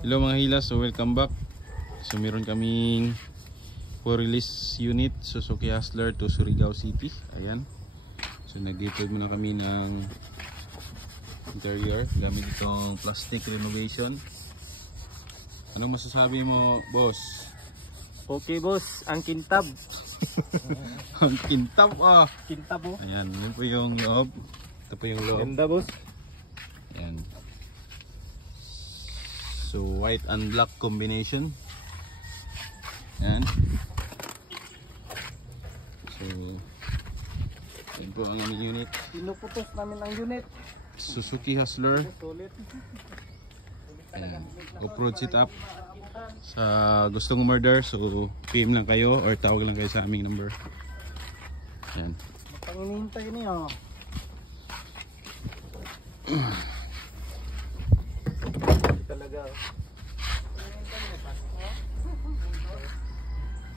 Hello mga hilas, so welcome back. So meron kaming for release unit Suzuki Hustler to Surigao City. Ayan. So nag-detail muna kami ng interior gamit itong plastic renovation. Anong masasabi mo, boss? Okay boss, ang kintab. Ang kintab ah. Kintab oh. Ayan, yun po yung loob. Ito po yung loob. Ganda boss. Ayan. So white and black combination. Ayan. So yun po ang aming unit. Pinuputos namin ang unit. Suzuki Hustler. Sulit. Ayan. Off-road setup. Sa gustong umorder, so PM lang kayo or tawag lang kayo sa aming number. Ayan. Panginihintay niyo. Talaga.